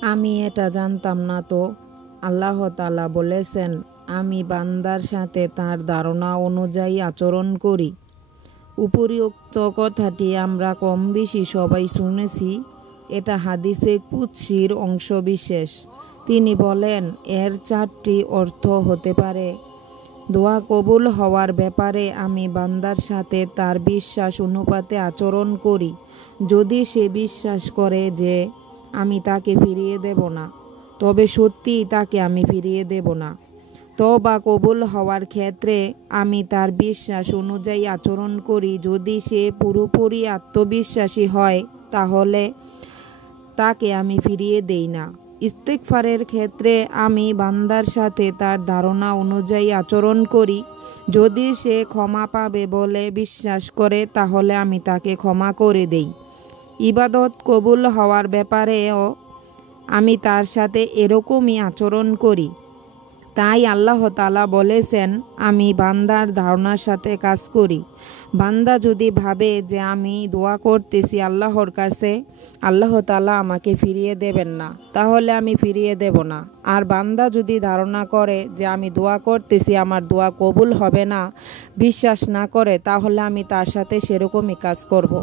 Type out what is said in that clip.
আমি এটা জানতাম না তো। আল্লাহ তাআলা বলেছেন, আমি বান্দার সাথে তার ধারণা অনুযায়ী আচরণ করি। উপরিউক্ত কথাটি আমরা কম বেশি সবাই শুনেছি। এটা হাদিসে কুদসির অংশবিশেষ। তিনি বলেন, এর 4টি অর্থ হতে পারে। দোয়া কবুল হওয়ার ব্যাপারে আমি বান্দার সাথে তার বিশ্বাস অনুপাতে আচরণ করি। যদি সে বিশ্বাস করে যে আমি তাকে ফিরিয়ে দেব না, তবে সত্যিই তাকে আমি ফিরিয়ে দেব না। তওবা কবুল হওয়ার ক্ষেত্রে আমি তার বিশ্বাস অনুযায়ী আচরণ করি। যদি সে পুরোপুরি আত্মবিশ্বাসী হয়, তাহলে তাকে আমি ফিরিয়ে দেই না। ইস্তেগফারের ক্ষেত্রে আমি বান্দার সাথে তার ধারণা অনুযায়ী আচরণ করি। যদি সে ক্ষমা পাবে বলে বিশ্বাস করে, তাহলে আমি তাকে ক্ষমা করে দেই। ইবাদত কবুল হওয়ার ব্যাপারেও আমি তার সাথে এরকমই আচরণ করি। তাই আল্লাহ তাআলা বলেছেন, আমি বান্দার ধারণার সাথে কাজ করি। বান্দা যদি ভাবে যে আমি দোয়া করতেছি আল্লাহর কাছে, আল্লাহ তাআলা আমাকে ফিরিয়ে দেবেন না, তাহলে আমি ফিরিয়ে দেব না। আর বান্দা যদি ধারণা করে যে আমি দোয়া করতেছি আমার দোয়া কবুল হবে না, বিশ্বাস না করে, তাহলে আমি তার সাথে সেরকমই কাজ করব।